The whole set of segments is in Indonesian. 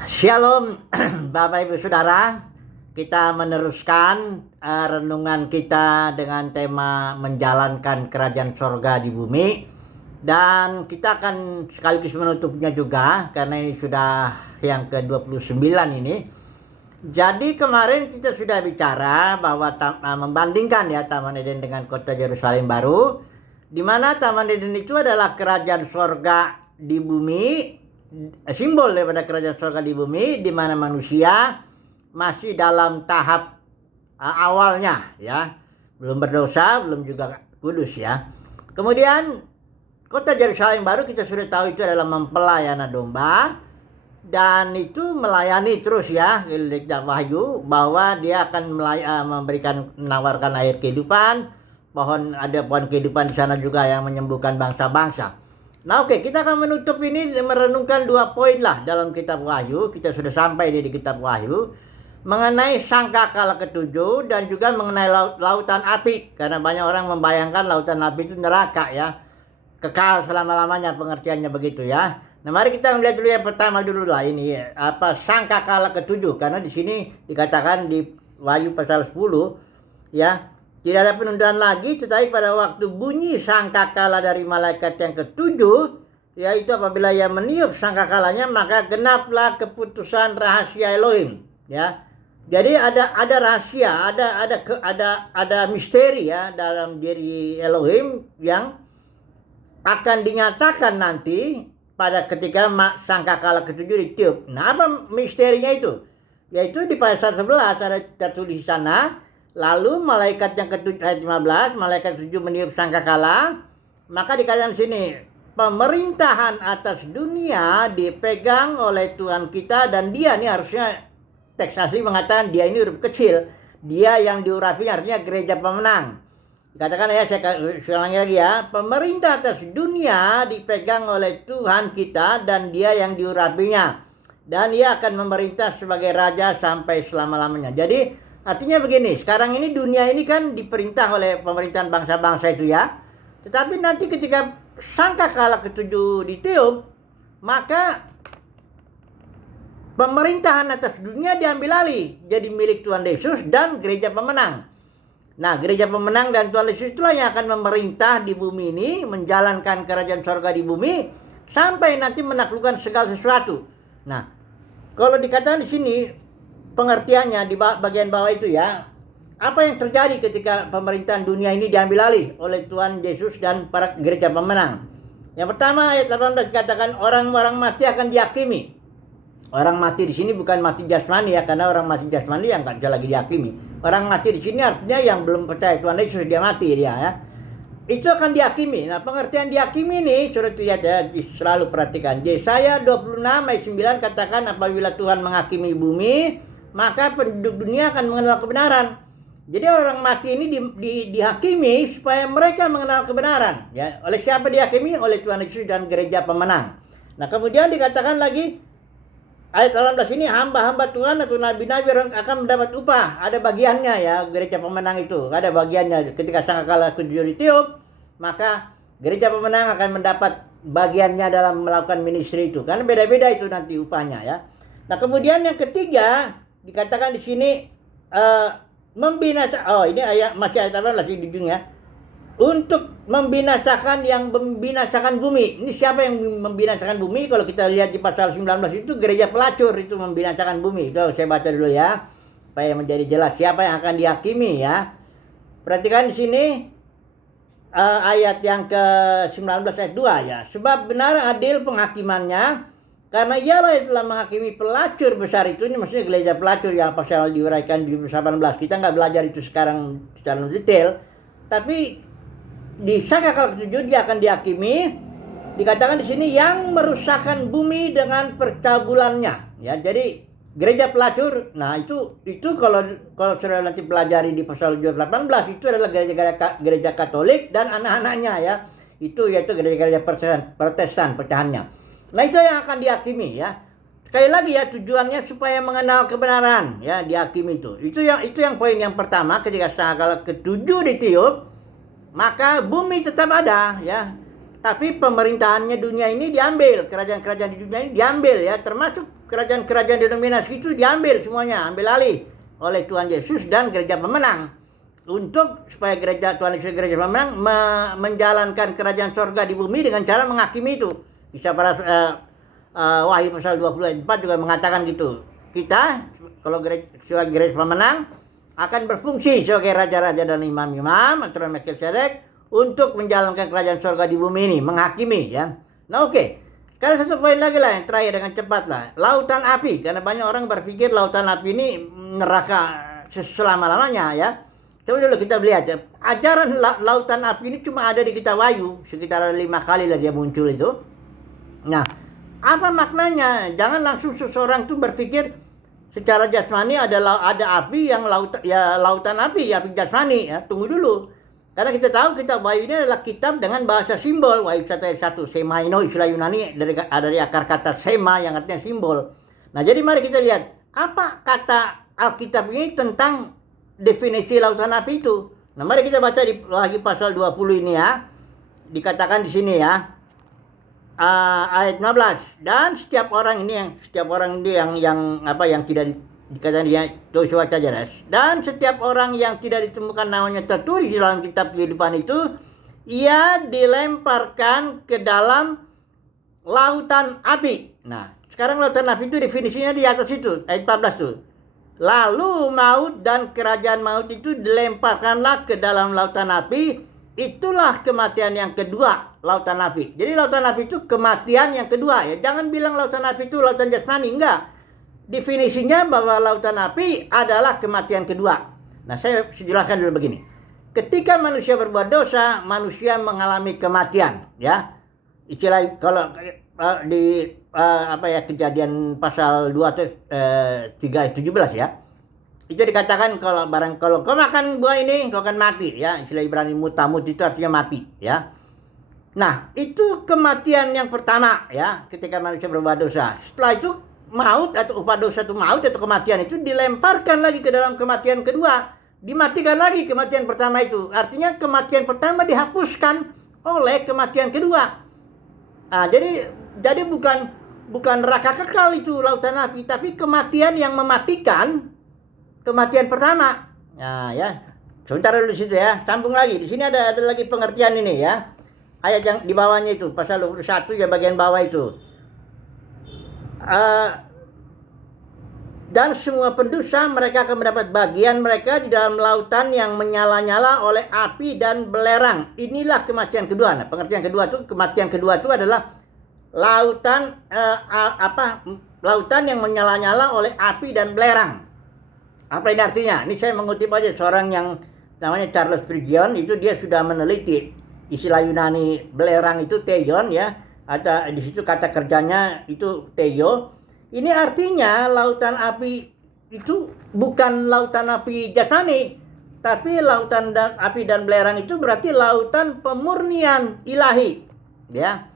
Shalom Bapak Ibu Saudara. Kita meneruskan renungan kita dengan tema menjalankan kerajaan sorga di bumi. Dan kita akan sekaligus menutupnya juga karena ini sudah yang ke-29 ini. Jadi kemarin kita sudah bicara bahwa membandingkan ya Taman Eden dengan kota Yerusalem baru, di mana Taman Eden itu adalah kerajaan sorga di bumi, simbol daripada kerajaan sorga di bumi, di mana manusia masih dalam tahap awalnya ya, belum berdosa, belum juga kudus ya. Kemudian kota Yerusalem baru kita sudah tahu itu adalah mempelai anak domba, dan itu melayani terus ya, kitab Wahyu, bahwa dia akan menawarkan air kehidupan, ada pohon kehidupan di sana juga yang menyembuhkan bangsa-bangsa. Nah oke, kita akan menutup ini merenungkan 2 poin lah dalam kitab Wahyu. Kita sudah sampai di kitab Wahyu mengenai sangkakala ke-7 dan juga mengenai lautan api, karena banyak orang membayangkan lautan api itu neraka ya, kekal selama-lamanya, pengertiannya begitu ya. Nah mari kita melihat dulu yang pertama dulu lah ini ya, apa sangkakala ke-7, karena di sini dikatakan di Wahyu pasal 10 ya, tidak ada penundaan lagi, tetapi pada waktu bunyi sangkakala dari malaikat yang ke-7, yaitu apabila ia meniup sangkakalanya, maka genaplah keputusan rahasia Elohim ya. Jadi ada rahasia, ada misteri ya dalam diri Elohim yang akan dinyatakan nanti pada ketika sangkakala ke-7 ditiup. Nah, apa misterinya itu? Yaitu di pasal 11 ada tertulis di sana, lalu malaikat yang ke-7 ayat 15, malaikat 7 meniup sangkakala, maka dikatakan sini, pemerintahan atas dunia dipegang oleh Tuhan kita, dan dia ini harusnya teks asli mengatakan dia ini huruf kecil, dia yang diurapinya artinya gereja pemenang. Dikatakan ya, saya ulangi lagi ya, pemerintah atas dunia dipegang oleh Tuhan kita dan dia yang diurapinya, dan ia akan memerintah sebagai raja sampai selama-lamanya. Jadi artinya begini, sekarang ini dunia ini kan diperintah oleh pemerintahan bangsa-bangsa itu ya, tetapi nanti ketika sangkakala ke-7 ditiup, maka pemerintahan atas dunia diambil alih jadi milik Tuhan Yesus dan gereja pemenang. Nah, gereja pemenang dan Tuhan Yesus itulah yang akan memerintah di bumi ini, menjalankan kerajaan sorga di bumi sampai nanti menaklukkan segala sesuatu. Nah, kalau dikatakan di sini pengertiannya di bagian bawah itu ya, apa yang terjadi ketika pemerintahan dunia ini diambil alih oleh Tuhan Yesus dan para gereja pemenang? Yang pertama ayat 18 dikatakan orang-orang mati akan dihakimi. Orang mati di sini bukan mati jasmani ya, karena orang mati jasmani yang nggak bisa lagi dihakimi. Orang mati di sini artinya yang belum percaya Tuhan Yesus, dia mati dia ya. Itu akan dihakimi. Nah, pengertian dihakimi ini sudah terlihat ya, selalu perhatikan. Yesaya 26 ayat 9 katakan apabila Tuhan menghakimi bumi, maka penduduk dunia akan mengenal kebenaran. Jadi orang mati ini dihakimi supaya mereka mengenal kebenaran ya. Oleh siapa dihakimi? Oleh Tuhan Yesus dan gereja pemenang. Nah, kemudian dikatakan lagi ayat 18 ini, hamba-hamba Tuhan atau nabi-nabi akan mendapat upah. Ada bagiannya ya, gereja pemenang itu. Ada bagiannya. Ketika sangkakala ke-7 ditiup, maka gereja pemenang akan mendapat bagiannya dalam melakukan ministry itu. Karena beda-beda itu nanti upahnya ya. Nah, kemudian yang ketiga, dikatakan di sini, ini ayat, masih ayat 18 di ujungnya. Untuk membinasakan yang membinasakan bumi. Ini siapa yang membinasakan bumi? Kalau kita lihat di pasal 19 itu gereja pelacur itu membinasakan bumi. Itu saya baca dulu ya, supaya menjadi jelas siapa yang akan dihakimi ya. Perhatikan di sini ayat yang ke-19 ayat 2 ya. Sebab benar adil penghakimannya, karena ialah yang telah menghakimi pelacur besar itu. Ini maksudnya gereja pelacur yang pasal diuraikan di 18. Kita nggak belajar itu sekarang secara detail, tapi di sangkakala ke-7 dia akan dihakimi. Dikatakan di sini yang merusakkan bumi dengan percabulannya ya. Jadi gereja pelacur, nah itu kalau saudara nanti pelajari di pasal 18 itu adalah gereja Katolik dan anak-anaknya ya. Itu yaitu gereja-gereja Protestan pecahannya. Nah, itu yang akan dihakimi ya. Sekali lagi ya, tujuannya supaya mengenal kebenaran ya, dihakimi itu. Itu yang poin yang pertama, ketika sangkakala ke-7 ditiup, maka bumi tetap ada ya. tapi pemerintahannya dunia ini diambil, kerajaan-kerajaan di dunia ini diambil ya, termasuk kerajaan-kerajaan denominasi itu diambil semuanya, ambil alih oleh Tuhan Yesus dan gereja pemenang. Untuk supaya gereja Tuhan Yesus gereja pemenang menjalankan kerajaan sorga di bumi dengan cara menghakimi itu. Bisa para Wahyu pasal 20 ayat 4 juga mengatakan gitu. Kita kalau sebagai gereja pemenang akan berfungsi sebagai raja-raja dan imam-imam atau Melkisedek untuk menjalankan kerajaan sorga di bumi ini, menghakimi ya. Nah oke. Sekarang satu poin lagi lah yang terakhir dengan cepat lah. Lautan api, karena banyak orang berpikir lautan api ini neraka selama-lamanya ya. Coba dulu kita lihat ya. Ajaran lautan api ini cuma ada di kitab Wahyu, sekitar 5 kali lah dia muncul itu. Nah, apa maknanya? Jangan langsung seseorang tuh berpikir secara jasmani ada api yang lautan api jasmani ya. Tunggu dulu. Karena kita tahu kitab Wahyu ini adalah kitab dengan bahasa simbol. Wahyu 1 ayat 1, semaino istilah Yunani dari akar kata sema yang artinya simbol. Nah, jadi mari kita lihat apa kata Alkitab ini tentang definisi lautan api itu. Nah, mari kita baca di Wahyu pasal 20 ini ya. Dikatakan di sini ya. Ayat 15. Dan setiap orang ini yang tidak dikatakan dia Joshua Cajaras. Dan setiap orang yang tidak ditemukan namanya tertulis di dalam kitab kehidupan itu, ia dilemparkan ke dalam lautan api. Nah, sekarang lautan api itu definisinya di atas itu, ayat 14 tuh. Lalu maut dan kerajaan maut itu dilemparkanlah ke dalam lautan api. Itulah kematian yang kedua, lautan api. Jadi lautan api itu kematian yang kedua ya. Jangan bilang lautan api itu lautan jasmani, enggak. Definisinya bahwa lautan api adalah kematian kedua. Nah, saya jelaskan dulu begini. Ketika manusia berbuat dosa, manusia mengalami kematian ya. Istilah kalau di Kejadian pasal 3 ayat 17 ya. Itu dikatakan kalau kau makan buah ini kau akan mati ya. Istilah Ibrani mutamut itu artinya mati ya. Nah, itu kematian yang pertama ya, ketika manusia berbuat dosa. Setelah itu maut atau upah dosa itu maut atau kematian itu dilemparkan lagi ke dalam kematian kedua. Dimatikan lagi kematian pertama itu. Artinya kematian pertama dihapuskan oleh kematian kedua. Nah, jadi bukan neraka kekal itu lautan api, tapi kematian yang mematikan kematian pertama. Nah, ya. Sebentar dulu di situ ya. Sambung lagi. Di sini ada lagi pengertian ini ya. Ayat yang di bawahnya itu, pasal 21 ya bagian bawah itu. Dan semua pendosa mereka akan mendapat bagian mereka di dalam lautan yang menyala-nyala oleh api dan belerang. Inilah kematian kedua. Nah, pengertian kedua itu, kematian kedua itu adalah lautan lautan yang menyala-nyala oleh api dan belerang. Apa ini artinya? Ini saya mengutip aja seorang yang namanya Charles Spurgeon, itu dia sudah meneliti istilah Yunani belerang itu theion ya. Ada di situ kata kerjanya itu theo. Ini artinya lautan api itu bukan lautan api jasmani, tapi lautan api dan belerang itu berarti lautan pemurnian ilahi, ya.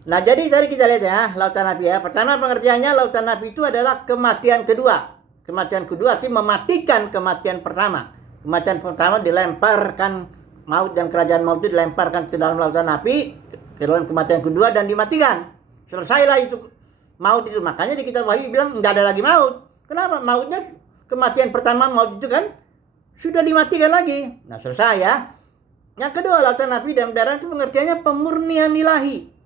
Nah, jadi tadi kita lihat ya, lautan api ya. Pertama pengertiannya lautan api itu adalah kematian kedua. Kematian kedua artinya mematikan kematian pertama. Kematian pertama dilemparkan, maut dan kerajaan maut itu dilemparkan ke dalam lautan api, ke dalam kematian kedua dan dimatikan. Selesailah itu maut itu. Makanya di kitab Wahyu bilang enggak ada lagi maut. Kenapa? Mautnya kematian pertama maut itu kan sudah dimatikan lagi. Nah, selesai ya. Yang kedua, lautan api dan belerang itu pengertiannya pemurnian ilahi.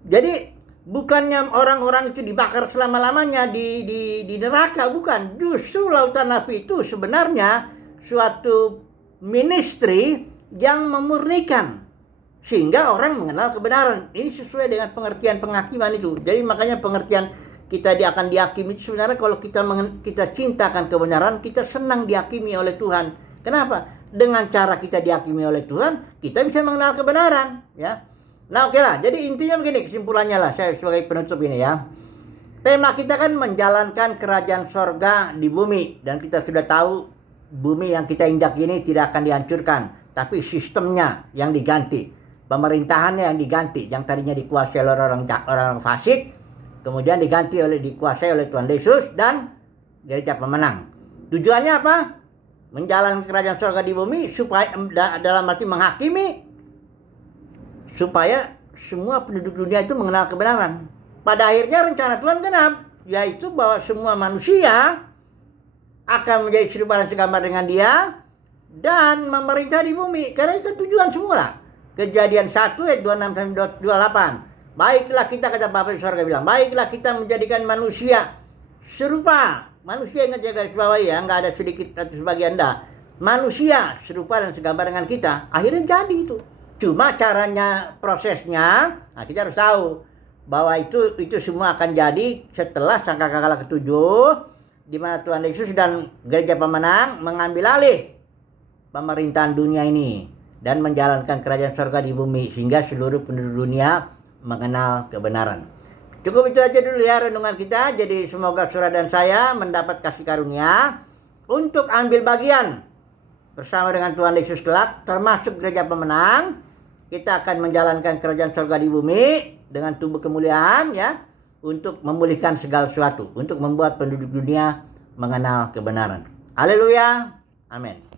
Jadi bukannya orang-orang itu dibakar selama-lamanya di neraka, bukan. Justru lautan api itu sebenarnya suatu ministry yang memurnikan sehingga orang mengenal kebenaran. Ini sesuai dengan pengertian penghakiman itu. Jadi makanya pengertian kita akan dihakimi itu sebenarnya kalau kita cintakan kebenaran, kita senang dihakimi oleh Tuhan. Kenapa? Dengan cara kita dihakimi oleh Tuhan, kita bisa mengenal kebenaran, ya. Nah, oke lah. Jadi intinya begini, kesimpulannya lah saya sebagai penutup ini ya. Tema kita kan menjalankan kerajaan sorga di bumi, dan kita sudah tahu bumi yang kita injak ini tidak akan dihancurkan, tapi sistemnya yang diganti, pemerintahannya yang diganti, yang tadinya dikuasai oleh orang fasik, kemudian dikuasai oleh Tuhan Yesus dan gereja pemenang. Tujuannya apa? Menjalankan kerajaan sorga di bumi supaya dalam arti menghakimi supaya semua penduduk dunia itu mengenal kebenaran. Pada akhirnya rencana Tuhan genap, yaitu bahwa semua manusia akan menjadi serupa dan segambar dengan Dia dan memerintah di bumi. Karena itu tujuan semula. Kejadian 1 ayat 26 sampai 28. Baiklah kita, kata Bapa di sorga bilang, baiklah kita menjadikan manusia serupa. Manusia, ingat ya garis bawahi ya, nggak ada sedikit atau sebagian dah. Manusia serupa dan segambar dengan kita. Akhirnya jadi itu. Cuma caranya, prosesnya, nah kita harus tahu bahwa itu semua akan jadi setelah sangkakala ketujuh, di mana Tuhan Yesus dan gereja pemenang mengambil alih pemerintahan dunia ini dan menjalankan kerajaan surga di bumi sehingga seluruh penduduk dunia mengenal kebenaran. Cukup itu aja dulu ya renungan kita. Jadi semoga saudara dan saya mendapat kasih karunia untuk ambil bagian bersama dengan Tuhan Yesus kelak, termasuk gereja pemenang. Kita akan menjalankan kerajaan surga di bumi dengan tubuh kemuliaan ya, untuk memulihkan segala sesuatu, untuk membuat penduduk dunia mengenal kebenaran. Haleluya. Amin.